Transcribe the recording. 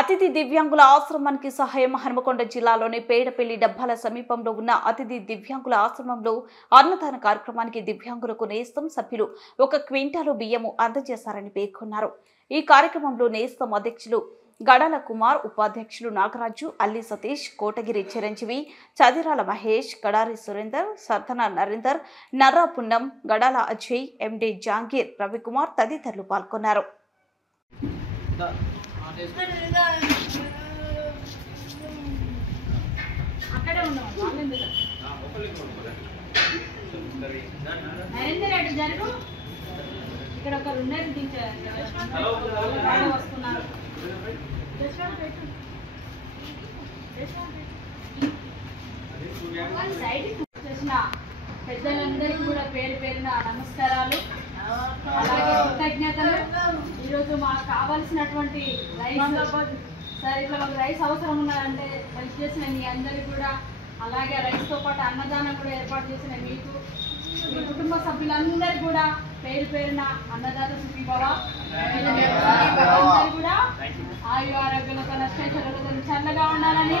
అతిథి దివ్యాంగుల ఆశ్రమానికి సహాయం హనుమకొండ జిల్లాలోని పేడపల్లి డబ్బాల సమీపంలో ఉన్న అతిథి దివ్యాంగుల ఆశ్రమంలో అన్నదాన కార్యక్రమానికి దివ్యాంగులకు నేస్తం సభ్యులు 1 క్వింటాలు బియ్యము అందజేశారని పేర్కొన్నారు. ఈ కార్యక్రమంలో నేస్తం అధ్యక్షులు గడాల కుమార్, ఉపాధ్యక్షులు నాగరాజు, అల్లి సతీష్, కోటగిరి చిరంజీవి, చదిరాల మహేష్, గడారి సురేందర్, సర్దన నరేందర్, నర్రా పున్నం, గడాల అజయ్, ఎండి జాంగీర్, రవికుమార్ తదితరులు పాల్గొన్నారు. ఇక్కడ ఒక ఉన్నది వస్తున్నారు. చేసిన పెద్దలందరికీ కూడా పేరు పేరున నమస్కారాలు, అలాగే కృతజ్ఞతలు. ఈరోజు మాకు కావాల్సినటువంటి రైస్ సార్ ఇట్లా మాకు రైస్ అవసరం ఉన్నదంటే హెల్ప్ చేసిన మీ అందరికీ కూడా, అలాగే రైస్తో పాటు అన్నదానం కూడా ఏర్పాటు చేసిన మీకు, మీ కుటుంబ సభ్యులందరికీ కూడా పేరు పేరున అన్నదాత సుఖీభవ. అందరూ కూడా ఆయు ఆరోగ్యాలతో నష్టం చల్లగా ఉండాలని